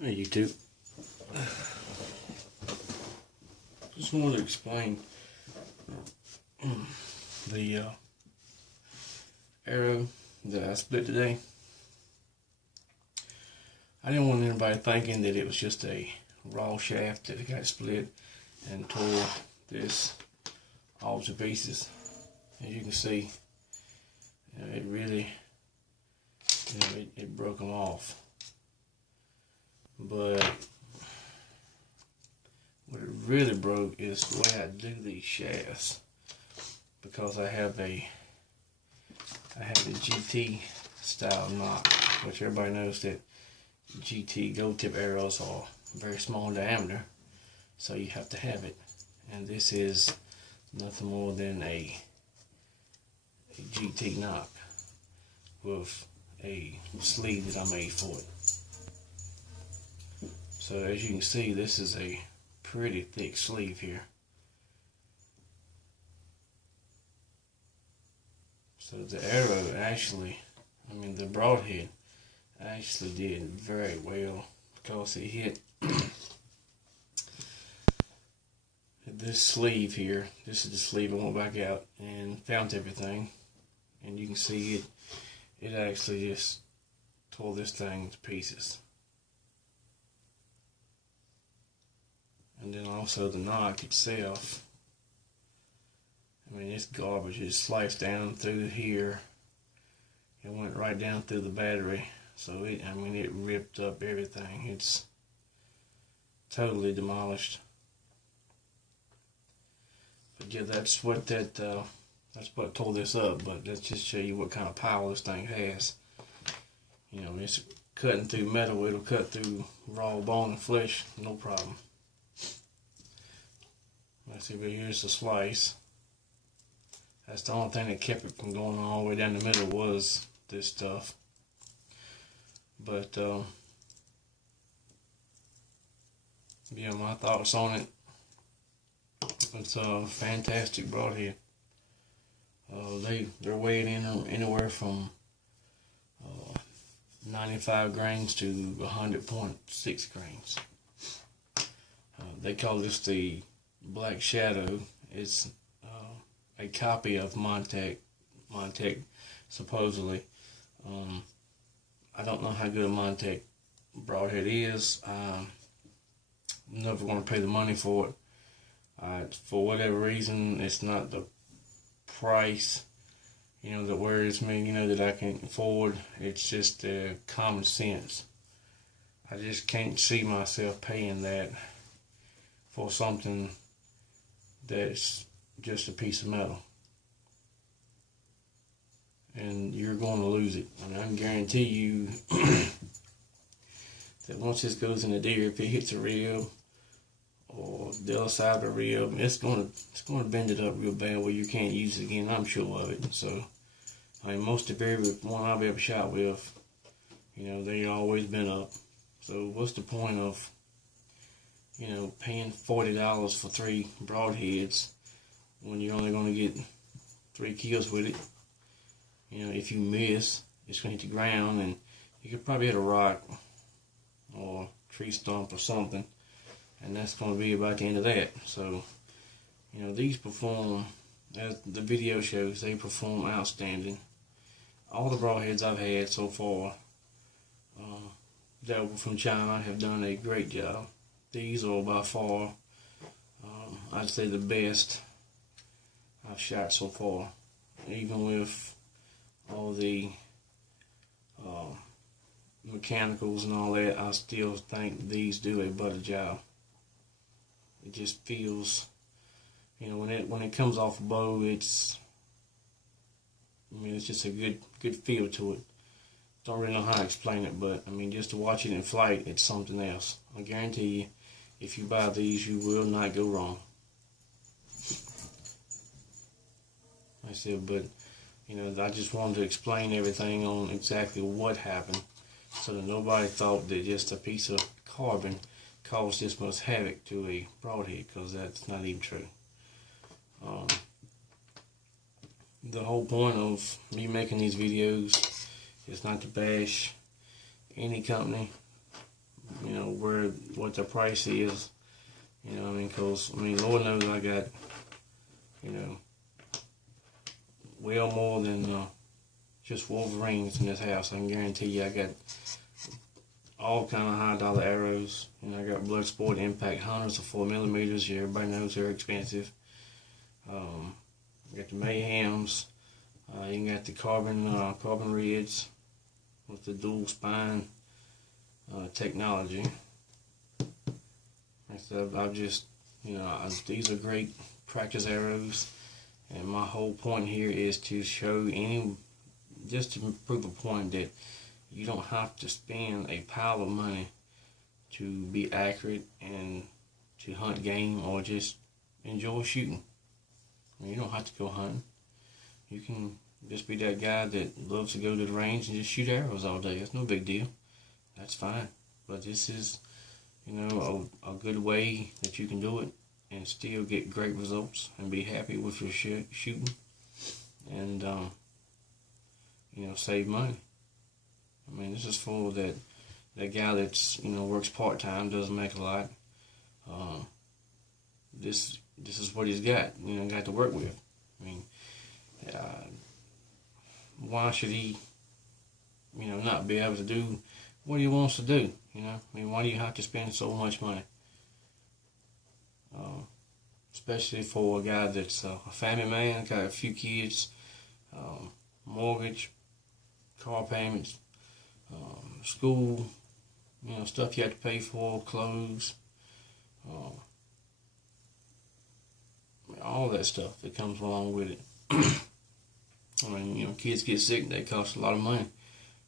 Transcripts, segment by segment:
Hey YouTube, just wanted to explain the arrow that I split today. I didn't want anybody thinking that it was just a raw shaft that got split and tore this all to pieces. As you can see, it really, it broke them off. But what it really broke is the way I do these shafts, because I have the GT style knock, which everybody knows that GT gold tip arrows are very small in diameter, so you have to have it. And this is nothing more than a GT knock with a sleeve that I made for it. So as you can see, this is a pretty thick sleeve here. So the arrow actually, the broadhead actually did very well, because it hit this sleeve here. This is the sleeve I went back out and found everything, and you can see it actually just tore this thing to pieces. And then also the knock itself, it's garbage. It sliced down through here and went right down through the battery. So it ripped up everything. It's totally demolished. But yeah, that's what tore this up. But let's just show you what kind of power this thing has. It's cutting through metal. It'll cut through raw bone and flesh, no problem. Let's see, but here's the slice. That's the only thing that kept it from going all the way down the middle, was this stuff. But yeah, my thoughts on it. It's a fantastic broadhead. They're weighing in anywhere from 95 grains to 100.6 grains. They call this the Black Shadow. It's a copy of montec supposedly. I don't know how good a montec broadhead is. I'm never going to pay the money for it. For whatever reason, it's not the price that worries me, that I can afford. It's just common sense. I just can't see myself paying that for something that's just a piece of metal. And you're going to lose it. I can guarantee you that once this goes in the deer, if it hits a rib or the other side of the rib, it's going to bend it up real bad where you can't use it again. I'm sure of it. So most of every one I've ever shot with, they always been up. So what's the point of paying $40 for 3 broadheads when you're only going to get 3 kills with it? If you miss, it's going to hit the ground, and you could probably hit a rock or tree stump or something, and that's going to be about the end of that. So, these perform, as the video shows, they perform outstanding. All the broadheads I've had so far that were from China have done a great job. These are by far, I'd say, the best I've shot so far. Even with all the mechanicals and all that, I still think these do a better job. It just feels, when it comes off a bow, it's just a good feel to it. Don't really know how to explain it, but just to watch it in flight, it's something else. I guarantee you, if you buy these, you will not go wrong. I said, but I just wanted to explain everything on exactly what happened, so that nobody thought that just a piece of carbon caused this much havoc to a broadhead, because that's not even true. The whole point of me making these videos is not to bash any company, you know, what the price is. You know what I mean? Because, I mean, Lord knows I got, you know, well more than just Wolverines in this house. I can guarantee you I got all kind of high dollar arrows. You know, I got Bloodsport Impact Hunters of 4mm. Yeah, everybody knows they're expensive. Got the Mayhems. You got the carbon reds with the dual spine technology. And so I've just, you know, these are great practice arrows, and my whole point here is to show just to prove a point that you don't have to spend a pile of money to be accurate and to hunt game or just enjoy shooting. I mean, you don't have to go hunting. You can just be that guy that loves to go to the range and just shoot arrows all day. It's no big deal. That's fine. But this is, you know, a good way that you can do it and still get great results and be happy with your shooting and, you know, save money. I mean, this is for that guy that's, you know, works part-time, doesn't make a lot. This is what he's got, you know, got to work with. I mean, why should he, you know, not be able to do what he wants to do, you know? I mean, why do you have to spend so much money? Especially for a guy that's a family man, got a few kids, mortgage, car payments, school, you know, stuff you have to pay for, clothes, all that stuff that comes along with it. I mean, you know, kids get sick, they cost a lot of money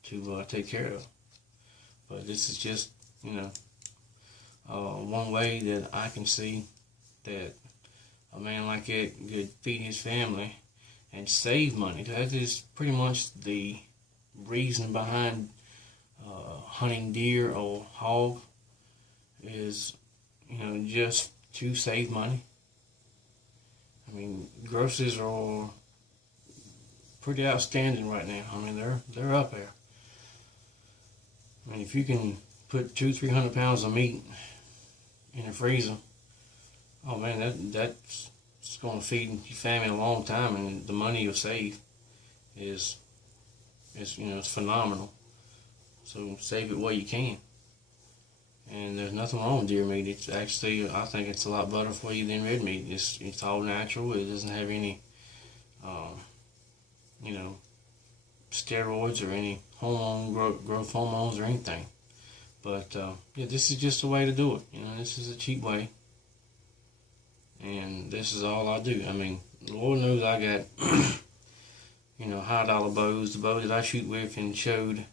to take care of. But this is just, you know, one way that I can see that a man like that could feed his family and save money. That is pretty much the reason behind hunting deer or hog is, you know, just to save money. I mean, groceries are pretty outstanding right now. I mean, they're up there. I mean, if you can put 200-300 pounds of meat in a freezer, oh man, that's going to feed your family a long time, and the money you'll save is you know, it's phenomenal. So save it while you can. And there's nothing wrong with deer meat. It's actually, I think it's a lot better for you than red meat. It's all natural. It doesn't have any, you know, steroids or any growth hormones or anything. But yeah, this is just a way to do it. You know, this is a cheap way, and this is all I do. I mean, Lord knows I got you know, high dollar bows. The bow that I shoot with and showed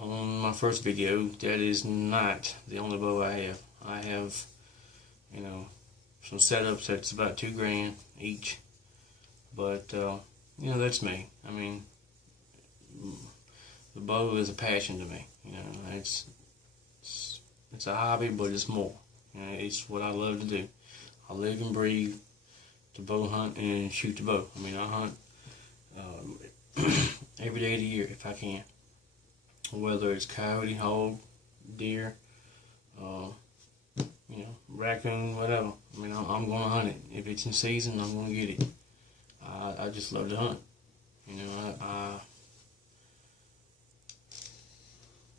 on my first video, that is not the only bow I have. I have, you know, some setups that's about $2,000 each, but you know, that's me. I mean, the bow is a passion to me. You know, it's a hobby, but it's more. You know, it's what I love to do. I live and breathe to bow hunt and shoot the bow. I mean, I hunt every day of the year if I can. Whether it's coyote, hog, deer, you know, raccoon, whatever. I mean, I'm going to hunt it. If it's in season, I'm going to get it. I just love to hunt. You know, I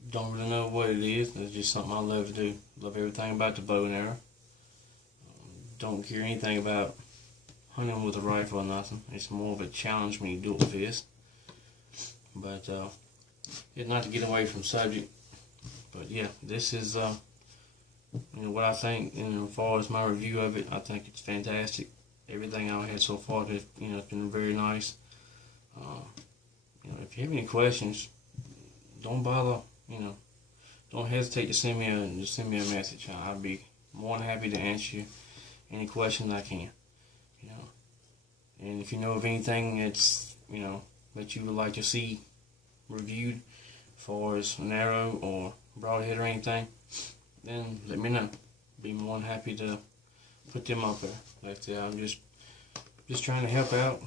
don't really know what it is. It's just something I love to do. Love everything about the bow and arrow. Don't care anything about hunting with a rifle or nothing. It's more of a challenge when you do it with this. But it's not to get away from subject. But yeah, this is you know, what I think. You know, as far as my review of it, I think it's fantastic. Everything I've had so far, you know, it's been very nice. You know, if you have any questions, don't bother. You know, don't hesitate to send me a message. I'll be more than happy to answer you any questions I can. You know, and if you know of anything that's, you know, that you would like to see reviewed, as far as an arrow or broadhead or anything, then let me know. Be more than happy to put them up there. Like I said, I'm just trying to help out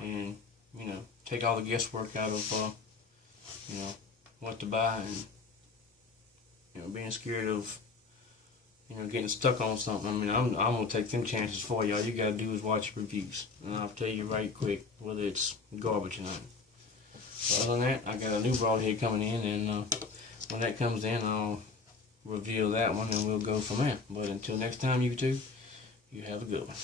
and, you know, take all the guesswork out of you know, what to buy and being scared of, getting stuck on something. I mean, I'm gonna take them chances for y'all. You gotta do is watch reviews, and I'll tell you right quick whether it's garbage or not. So other than that, I got a new broadhead coming in, and when that comes in, I'll reveal that one, and we'll go from there. But until next time, you two, you have a good one.